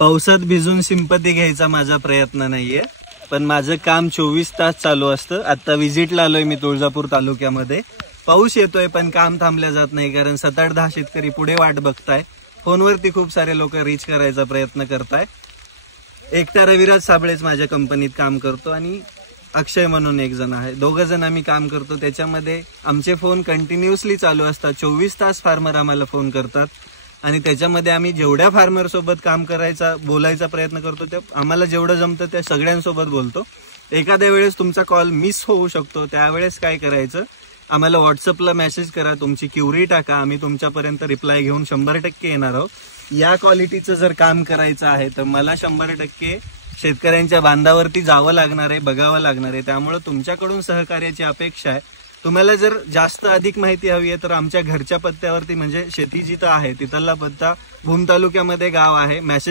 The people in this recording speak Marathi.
पावसात भिजून सिंपती घ्यायचा माझा प्रयत्न नाहीये, पण माझं काम 24 तास चालू असतं. आता व्हिजिटला आलोय मी तुळजापूर तालुक्यामध्ये. पाऊस येतोय पण काम थांबल्या जात नाही, कारण 7-8-10 शेतकरी पुढे वाट बघताय. फोनवरती खूप सारे लोक रीच करायचा प्रयत्न करताय. एकटा रविराज साबळेच माझ्या कंपनीत काम करतो आणि अक्षय म्हणून एक जण आहे. 2 जण आम्ही काम करतो. त्याच्यामध्ये आमचे फोन कंटिन्युअसली चालू असतात. 24 तास फार्मर आम्हाला फोन करतात आणि त्याच्यामध्ये आम्ही जेवढ्या फार्मर सोबत काम करायचा बोलायचा प्रयत्न करतो त्या आम्हाला जेवढं जमतं त्या सगळ्यांसोबत बोलतो. एखाद्या वेळेस तुमचा कॉल मिस होऊ शकतो, त्यावेळेस काय करायचं, आम्हाला व्हॉट्सअपला मेसेज करा, तुमची क्युरी टाका, आम्ही तुमच्यापर्यंत रिप्लाय घेऊन 100% येणार आहोत. या क्वालिटीचं जर काम करायचं आहे तर मला 100% शेतकऱ्यांच्या बांधावरती जावं लागणार आहे, बघावं लागणार आहे. त्यामुळे तुमच्याकडून सहकार्याची अपेक्षा आहे. तुम्हाला जर जास्त अधिक माहिती हवी आहे तर आमच्या घरच्या पत्त्यावरती, म्हणजे शेती जिथं आहे तिथला पत्ता भूम तालुक्यामध्ये गाव आहे, मेसेज